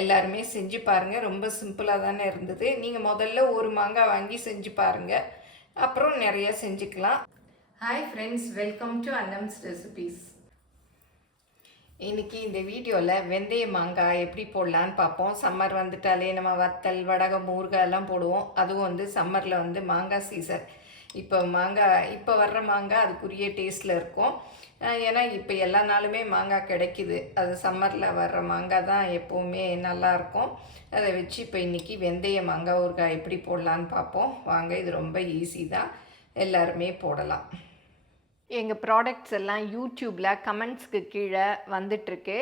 எல்லாருமே செஞ்சு பாருங்கள் ரொம்ப சிம்பிளாக தானே இருந்தது. நீங்கள் முதல்ல ஒரு மாங்காய் வாங்கி செஞ்சு பாருங்கள் அப்புறம் நிறைய செஞ்சுக்கலாம். Hi friends welcome to Annam's recipes இன்றைக்கி இந்த வீடியோவில் வெந்தய மாங்காய் எப்படி போடலான்னு பார்ப்போம். சம்மர் வந்துட்டாலே நம்ம வத்தல் வடகம் ஊறுகாய் எல்லாம் போடுவோம். அதுவும் வந்து சம்மரில் வந்து மாங்காய் சீசன் இப்போ மாங்காய் இப்போ வர்ற மாங்காய் அதுக்குரிய டேஸ்ட்டில் இருக்கும். ஏன்னா இப்போ எல்லா நாளுமே மாங்காய் கிடைக்குது. அது சம்மரில் வர்ற மாங்காய் தான் எப்போவுமே நல்லாயிருக்கும் அதை வச்சு இப்போ இன்றைக்கி வெந்தய மாங்காய் ஊறுகாய் எப்படி போடலான்னு பார்ப்போம். வாங்க இது ரொம்ப ஈஸி தான். எல்லாருமே போடலாம். எங்கள் ப்ராடக்ட்ஸ் எல்லாம் யூடியூப்பில் கமெண்ட்ஸ்க்கு கீழே வந்துட்டுருக்கு.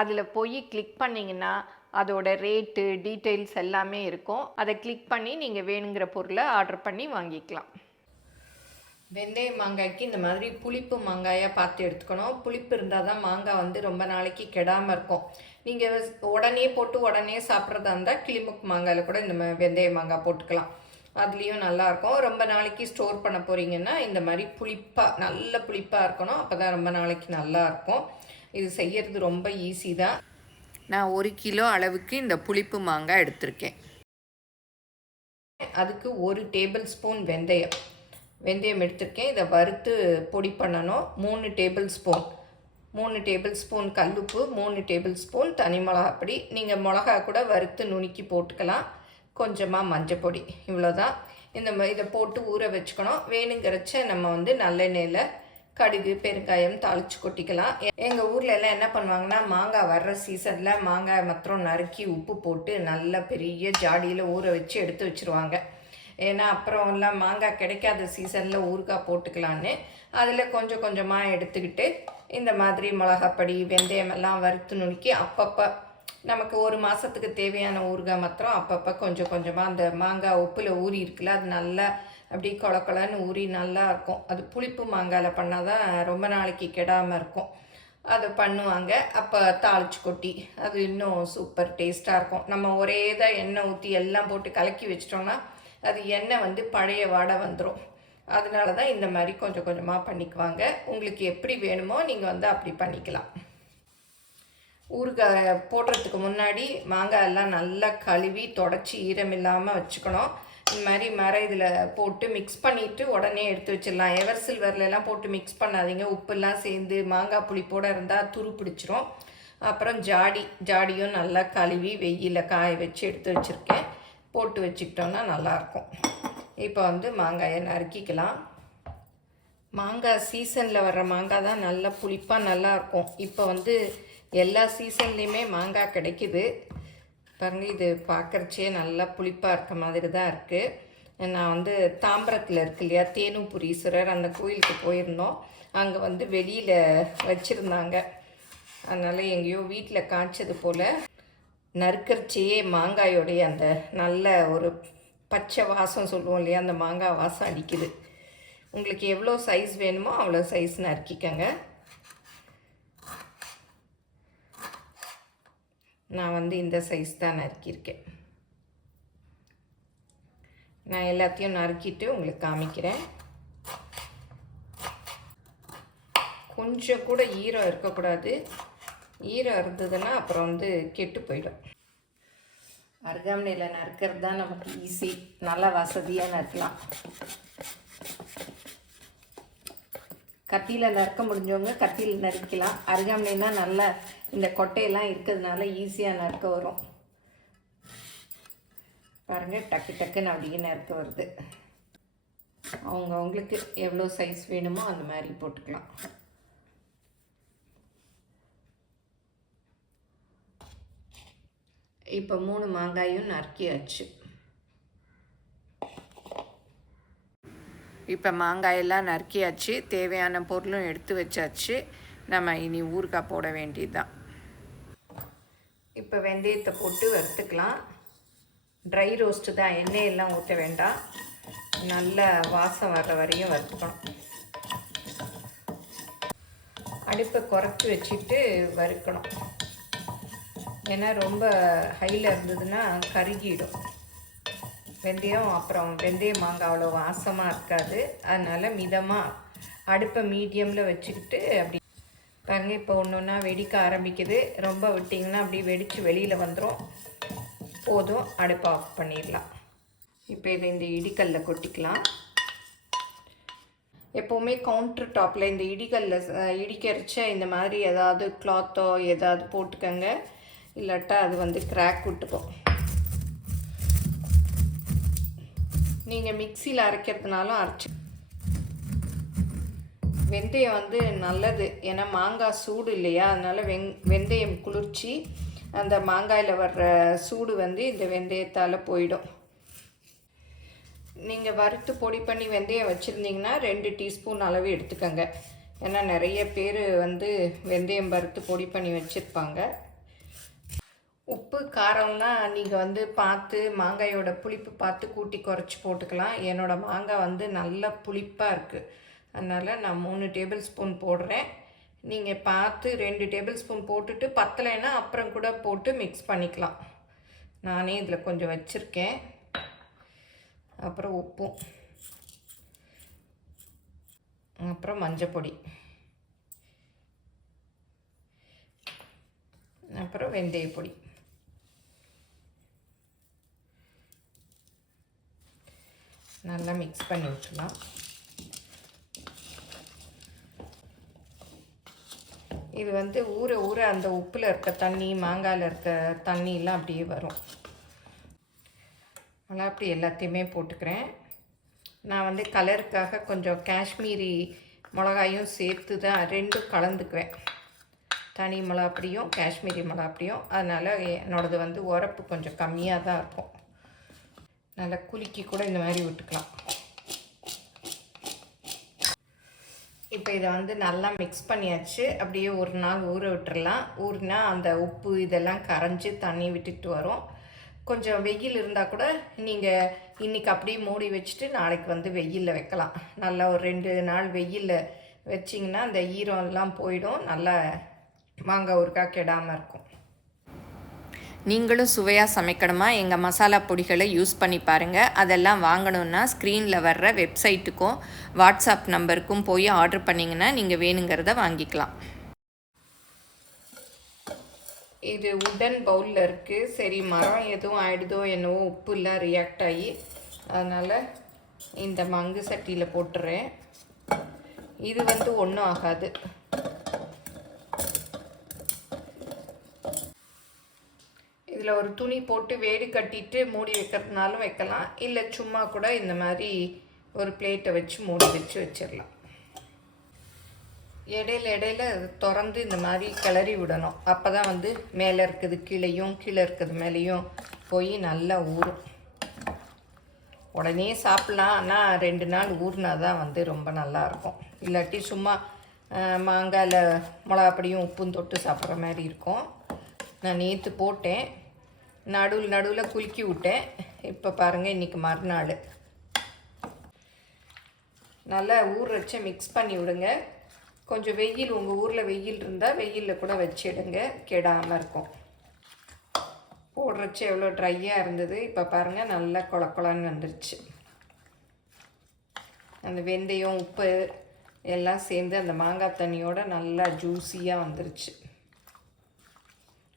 அதில் போய் கிளிக் பண்ணிங்கன்னா அதோட ரேட்டு டீட்டெயில்ஸ் எல்லாமே இருக்கும். அதை கிளிக் பண்ணி நீங்கள் வேணுங்கிற பொருளை ஆர்டர் பண்ணி வாங்கிக்கலாம். வெந்தய மாங்காய்க்கு இந்த மாதிரி புளிப்பு மாங்காயாக பார்த்து எடுத்துக்கணும். புளிப்பு இருந்தால் தான் மாங்காய் வந்து ரொம்ப நாளைக்கு கெடாமல் இருக்கும். நீங்கள் உடனே போட்டு உடனே சாப்பிட்றதா இருந்தால் கிளிமுக் மாங்காயில் கூட இந்த வெந்தய மாங்காய் போட்டுக்கலாம். அதுலேயும் நல்லாயிருக்கும் ரொம்ப நாளைக்கு ஸ்டோர் பண்ண போகிறீங்கன்னா இந்த மாதிரி புளிப்பாக நல்ல புளிப்பாக இருக்கணும். அப்போ தான் ரொம்ப நாளைக்கு நல்லா இருக்கும். இது செய்யறது ரொம்ப ஈஸி தான். நான் ஒரு கிலோ அளவுக்கு இந்த புளிப்பு மாங்காய் எடுத்திருக்கேன். அதுக்கு ஒரு டேபிள் ஸ்பூன் வெந்தயம். வெந்தயம் எடுத்திருக்கேன். இதை வறுத்து பொடி பண்ணணும். மூணு டேபிள் ஸ்பூன். மூணு டேபிள் ஸ்பூன் கல்லுப்பு மூணு டேபிள் ஸ்பூன் தனி மிளகாப்பொடி நீங்கள் மிளகா கூட வறுத்து நுணுக்கி போட்டுக்கலாம். கொஞ்சமாக மஞ்சப்பொடி இவ்வளோதான் இந்த மாதிரி இதை போட்டு ஊற வச்சுக்கணும். வேணுங்கிறச்ச நம்ம வந்து நல்லெண்ணெயில் கடுகு பெருங்காயம் தாளித்து கொட்டிக்கலாம். எங்கள் ஊரில் எல்லாம் என்ன பண்ணுவாங்கன்னா மாங்காய் வர்ற சீசனில் மாங்காய் மாத்திரம் நறுக்கி உப்பு போட்டு நல்லா பெரிய ஜாடியில் ஊற வச்சு எடுத்து வச்சுருவாங்க. ஏன்னா அப்புறம் எல்லாம் மாங்காய் கிடைக்காத சீசனில் ஊறுகாய் போட்டுக்கலான்னு அதில் கொஞ்சம் கொஞ்சமாக எடுத்துக்கிட்டு இந்த மாதிரி மிளகாப்பொடி வெந்தயம் எல்லாம் வறுத்து நுணுக்கி அப்பப்போ நமக்கு ஒரு மாதத்துக்கு தேவையான ஊறுகாய் மாத்திரம் அப்பப்போ கொஞ்சம் கொஞ்சமாக அந்த மாங்காய் உப்பில் ஊறி இருக்குல்ல அது நல்லா அப்படி கொல கொலன்னு ஊறி நல்லா இருக்கும். அது புளிப்பு மாங்காயில் பண்ணால் தான் ரொம்ப நாளைக்கு கெடாமல் இருக்கும். அதை பண்ணுவாங்க. அப்போ தாளிச்சு கொட்டி அது இன்னும் சூப்பர் டேஸ்ட்டாக இருக்கும். நம்ம ஒரே தான் எண்ணெய் ஊற்றி எல்லாம் போட்டு கலக்கி வச்சிட்டோம்னா அது எண்ணெய் வந்து பழைய வாடை வந்துடும் அதனால தான் இந்த மாதிரி கொஞ்சம் கொஞ்சமாக பண்ணிக்குவாங்க. உங்களுக்கு எப்படி வேணுமோ நீங்கள் வந்து அப்படி பண்ணிக்கலாம். ஊறுகாய் போடுறதுக்கு முன்னாடி மாங்காய் எல்லாம் நல்லா கழுவி தொடச்சி ஈரம் இல்லாமல் வச்சுக்கணும். இந்த மாதிரி மர இதில் போட்டு மிக்ஸ் பண்ணிவிட்டு உடனே எடுத்து வச்சிடலாம். எவர் சில்வர்லலாம் போட்டு மிக்ஸ் பண்ணாதீங்க. உப்பெல்லாம் சேர்ந்து மாங்காய் புளிப்போடு இருந்தால் துரு பிடிச்சிரும். அப்புறம் ஜாடி ஜாடியும் நல்லா கழுவி வெயிலில் காய வச்சு எடுத்து வச்சுருக்கேன். போட்டு வச்சுக்கிட்டோன்னா நல்லாயிருக்கும். இப்போ வந்து மாங்காயை நறுக்கிக்கலாம். மாங்காய் சீசனில் வர்ற மாங்காய் தான் நல்லா புளிப்பாக நல்லாயிருக்கும். இப்போ வந்து எல்லா சீசன்லேயுமே மாங்காய் கிடைக்குது. பாருங்க இது பார்க்குறச்சே நல்லா புளிப்பாக இருக்க மாதிரி தான் இருக்குது நான் வந்து தாம்பரத்தில் இருக்கு இல்லையா தேனுபுரீஸ்வரர் அந்த கோயிலுக்கு போயிருந்தோம். அங்கே வந்து வெளியில் வச்சுருந்தாங்க. அதனால் எங்கேயோ வீட்டில் காய்ச்சது போல். நறுக்கரிச்சியே மாங்காயோடைய அந்த நல்ல ஒரு பச்சை வாசம் சொல்லுவோம் இல்லையா? அந்த மாங்காய் வாசம் அடிக்குது. உங்களுக்கு எவ்வளோ சைஸ் வேணுமோ அவ்வளோ சைஸ் நறுக்கிக்கங்க. நான் வந்து இந்த சைஸ் தான் நறுக்கியிருக்கேன். நான் எல்லாத்தையும் நறுக்கிட்டு உங்களுக்கு காமிக்கிறேன். கொஞ்சம் கூட ஈரம் இருக்கக்கூடாது. ஈரம் இருந்ததுன்னா அப்புறம் வந்து கெட்டு போயிடும். அருகாமனையில் நறுக்கிறது தான் நமக்கு ஈஸி நல்லா வசதியாக நறுக்கலாம். கத்தியில் நறுக்க முடிஞ்சவங்க கத்தியில் நறுக்கலாம். அருகாமனைனா நல்லா இந்த கொட்டையெல்லாம் இருக்கிறதுனால ஈஸியாக நறுக்க வரும். பாருங்கள் டக்கு டக்குன்னு அப்படியே நறுக்க வருது. அவங்க அவங்களுக்கு எவ்வளோ சைஸ் வேணுமோ அந்த மாதிரி போட்டுக்கலாம். இப்போ மூணு மாங்காயும் நறுக்கியாச்சு. இப்போ மாங்காயெல்லாம் நறுக்கியாச்சு. தேவையான பொருளும் எடுத்து வச்சாச்சு. நம்ம இனி ஊறுகாய் போட வேண்டியதுதான். இப்போ வெந்தயத்தை போட்டு வறுத்துக்கலாம். ட்ரை ரோஸ்ட்டு தான். எண்ணெயெல்லாம் ஊற்ற வேண்டாம். நல்ல வாசம் வர்ற வரையும் வறுத்துக்கணும். அடுப்பை குறைச்சி வச்சுட்டு வறுக்கணும். ஏன்னா ரொம்ப ஹையில் இருந்ததுன்னா கருகிடும். வெந்தயம் அப்புறம் வெந்தய மாங்காய் அவ்வளோ வாசமாக இருக்காது. அதனால் மிதமாக அடுப்பை மீடியமில் வச்சுக்கிட்டு அப்படி பாருங்க இப்போ ஒன்று ஒன்றா வெடிக்க ஆரம்பிக்குது. ரொம்ப விட்டிங்கன்னா அப்படியே வெடித்து வெளியில் வந்துடும் போதும் அடுப்பை ஆஃப் பண்ணிடலாம். இப்போ இதை இந்த இடிக்கல்ல கொட்டிக்கலாம். எப்போவுமே கவுண்டர் டாப்பில் இந்த இடிக்கல்ல இடிக்கரிச்ச இந்த மாதிரி ஏதாவது கிளாத்தோ ஏதாவது போட்டுக்கோங்க. இல்லாட்டா அது வந்து கிராக் விட்டுக்கும். நீங்கள் மிக்சியில் அரைக்கிறதுனாலும் அரைச்சி வெந்தயம் வந்து நல்லது. ஏன்னா மாங்காய் சூடு இல்லையா? அதனால் வெங் வெந்தயம் குளிர்ச்சி அந்த மாங்காயில் வர்ற சூடு வந்து இந்த வெந்தயத்தால் போயிடும். நீங்கள் வறுத்து பொடி பண்ணி வெந்தயம் வச்சுருந்தீங்கன்னா ரெண்டு டீஸ்பூன் அளவு எடுத்துக்கோங்க. ஏன்னா நிறைய பேர் வந்து வெந்தயம் வறுத்து பொடி பண்ணி வச்சுருப்பாங்க. உப்பு காரம்லாம் நீங்கள் வந்து பார்த்து மாங்காயோட புளிப்பு பார்த்து கூட்டி குறைச்சி போட்டுக்கலாம். என்னோடய மாங்காய் வந்து நல்லா புளிப்பாக இருக்குது அதனால் நான் மூணு டேபிள் ஸ்பூன் போடுறேன். நீங்கள் பார்த்து ரெண்டு டேபிள் ஸ்பூன் போட்டுட்டு பத்தலைன்னா அப்புறம் கூட போட்டு மிக்ஸ் பண்ணிக்கலாம். நானே இதில் கொஞ்சம் வச்சுருக்கேன். அப்புறம் உப்பும் அப்புறம் மஞ்சப்பொடி. அப்புறம் வெந்தயப்பொடி. நல்லா மிக்ஸ் பண்ணி விட்டுலாம் இது வந்து ஊற ஊற அந்த உப்பில் இருக்க தண்ணி மாங்காயில் இருக்க தண்ணியெலாம் அப்படியே வரும். நல்லா அப்படி எல்லாத்தையுமே போட்டுக்கிறேன். நான் வந்து கலருக்காக கொஞ்சம் காஷ்மீரி மிளகாயும் சேர்த்து தான் ரெண்டும் கலந்துக்குவேன். தனி மிளகாப்படியும் காஷ்மீரி மிளகாப்படியும். அதனால் என்னோடது வந்து உரப்பு கொஞ்சம் கம்மியாக தான் இருக்கும். நல்லா குலுக்கி கூட இந்த மாதிரி விட்டுக்கலாம். இப்போ இதை வந்து நல்லா மிக்ஸ் பண்ணியாச்சு. அப்படியே ஒரு நாள் ஊற விட்டுறலாம். ஊறினா அந்த உப்பு இதெல்லாம் கரைஞ்சி தண்ணி விட்டுட்டு வரும். கொஞ்சம் வெயில் இருந்தால் கூட நீங்கள் இன்றைக்கி அப்படியே மூடி வச்சுட்டு நாளைக்கு வந்து வெயிலில் வைக்கலாம். நல்லா ஒரு ரெண்டு நாள் வெயிலில் வச்சிங்கன்னா அந்த ஈரம்லாம் போயிடும். நல்லா மாங்காய் ஊருக்காக கெடாமல் இருக்கும். நீங்களும் சுவையாக சமைக்கணுமா? எங்கள் மசாலா பொடிகளை யூஸ் பண்ணி பாருங்கள் அதெல்லாம் வாங்கணுன்னா ஸ்க்ரீனில் வர்ற வெப்சைட்டுக்கும் வாட்ஸ்அப் நம்பருக்கும் போய் ஆர்டர் பண்ணிங்கன்னா நீங்கள் வேணுங்கிறத வாங்கிக்கலாம். இது உடன் பவுலில் இருக்குது சரி மரம் எதுவும் ஆயிடுதோ என்னவோ உப்புலாம் ரியாக்ட் ஆகி. அதனால் இந்த மங்கு சட்டியில் போட்டுறேன். இது வந்து ஒன்றும் ஆகாது. இதில் ஒரு துணி போட்டு வேடி கட்டிட்டு மூடி வைக்கிறதுனாலும் வைக்கலாம். இல்லை சும்மா கூட இந்த மாதிரி ஒரு பிளேட்டை வச்சு மூடி வச்சு வச்சிடலாம். இடையில இடையில திறந்து இந்த மாதிரி கிளறி விடணும். அப்போ தான் வந்து மேலே இருக்குது கீழேயும் கீழே இருக்கிறது மேலேயும் போய் நல்லா ஊறும். உடனே சாப்பிட்லாம். ஆனால் ரெண்டு நாள் ஊறினா தான் வந்து ரொம்ப நல்லா இருக்கும். இல்லாட்டி சும்மா மாங்காயில் மிளகாப்படியும் உப்பும் தொட்டு சாப்பிட்ற மாதிரி இருக்கும். நான் நேற்று போட்டேன். நடுவில் நடுவில் குலுக்கி விட்டேன். இப்போ பாருங்கள் இன்றைக்கி மறுநாள். நல்லா ஊற வச்சு மிக்ஸ் பண்ணி விடுங்க. கொஞ்சம் வெயில் உங்கள் ஊரில் வெயில் இருந்தால் வெயிலில் கூட வச்சிடுங்க. கெடாமல் இருக்கும். போடுறச்சு எவ்வளோ ட்ரையாக இருந்தது. இப்போ பாருங்கள் நல்லா கொல வந்துருச்சு. அந்த வெந்தயம் உப்பு எல்லாம் சேர்ந்து அந்த மாங்காய் தண்ணியோடு நல்லா ஜூஸியாக வந்துருச்சு.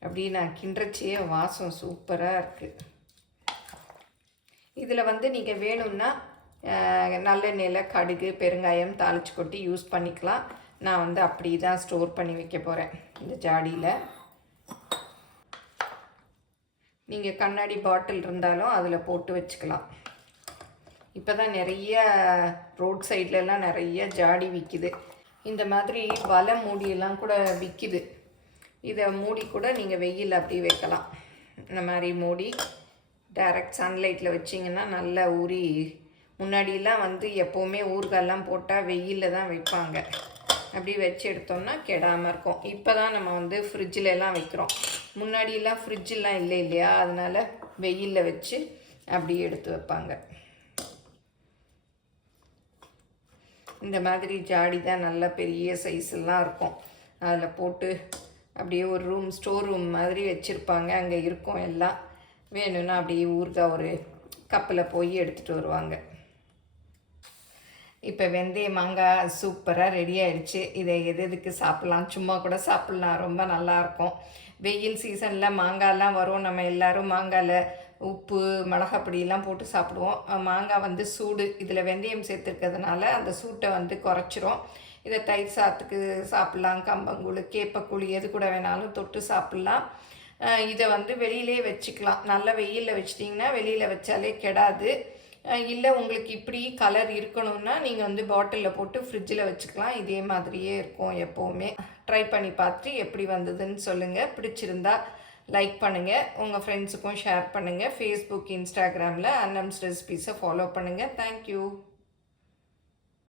அப்படி நான் கிண்டச்சியே வாசம் சூப்பராக இருக்குது இதில் வந்து நீங்கள் வேணும்னா நல்லெண்ணெயில் கடுகு பெருங்காயம் தாளிச்சு கொட்டி யூஸ் பண்ணிக்கலாம். நான் வந்து அப்படி தான் ஸ்டோர் பண்ணி வைக்க போகிறேன் இந்த ஜாடியில். நீங்கள் கண்ணாடி பாட்டில் இருந்தாலும் அதில் போட்டு வச்சுக்கலாம். இப்போ தான் நிறைய ரோட் சைட்லலாம் நிறைய ஜாடி விற்கிது இந்த மாதிரி வலை மூடியெல்லாம் கூட விற்கிது இதை மூடி கூட நீங்கள் வெயில் அப்படியே வைக்கலாம். இந்த மாதிரி மூடி டைரக்ட் சன்லைட்டில் வச்சிங்கன்னா நல்லா ஊறி முன்னாடியெல்லாம் வந்து எப்போவுமே ஊறுகாயெல்லாம் போட்டால் வெயிலில் தான் வைப்பாங்க. அப்படி வச்சு எடுத்தோம்னா கெடாமல் இருக்கும். இப்போ தான் நம்ம வந்து ஃப்ரிட்ஜில் எல்லாம் வைக்கிறோம். முன்னாடியெல்லாம் ஃப்ரிட்ஜெலாம் இல்லை இல்லையா? அதனால் வெயிலில் வச்சு அப்படியே எடுத்து வைப்பாங்க. இந்த மாதிரி ஜாடி தான் நல்ல பெரிய சைஸ்லாம் இருக்கும். அதில் போட்டு அப்படியே ஒரு ரூம் ஸ்டோர் ரூம் மாதிரி வச்சுருப்பாங்க. அங்கே இருக்கும் எல்லாம். வேணும்னா அப்படியே ஊறுகாய் ஒரு கப்பில் போய் எடுத்துகிட்டு வருவாங்க. இப்போ வெந்தய மாங்காய் சூப்பராக ரெடி ஆயிடுச்சு. இதை எது எதுக்கு சாப்பிட்லாம்? சும்மா கூட சாப்பிட்லாம். ரொம்ப நல்லாயிருக்கும் வெயில் சீசனில் மாங்காய்லாம் வரும். நம்ம எல்லோரும் மாங்காயில் உப்பு மிளகாப்பொடியெல்லாம் போட்டு சாப்பிடுவோம். மாங்காய் வந்து சூடு. இதில் வெந்தயம் சேர்த்துருக்கிறதுனால அந்த சூட்டை வந்து குறைச்சிரும். இதை தயிர் சாத்துக்கு சாப்பிட்லாம் கம்பங்கூழ் கேப்பக்கூழ் எது கூட வேணாலும் தொட்டு சாப்பிட்லாம். இதை வந்து வெளியிலே வச்சுக்கலாம். நல்ல வெயிலில் வச்சிட்டிங்கன்னா வெளியில் வச்சாலே கெடாது. இல்லை உங்களுக்கு இப்படி கலர் இருக்கணும்னா நீங்கள் வந்து பாட்டிலில் போட்டு ஃப்ரிட்ஜில் வச்சுக்கலாம். இதே மாதிரியே இருக்கும் எப்போவுமே. ட்ரை பண்ணி பார்த்துட்டு எப்படி வந்ததுன்னு சொல்லுங்கள் பிடிச்சிருந்தா லைக் பண்ணுங்கள் உங்கள் ஃப்ரெண்ட்ஸுக்கும் ஷேர் பண்ணுங்கள் ஃபேஸ்புக் இன்ஸ்டாகிராமில் அன்னம்ஸ் ரெசிபீஸை ஃபாலோ பண்ணுங்கள் தேங்க்யூ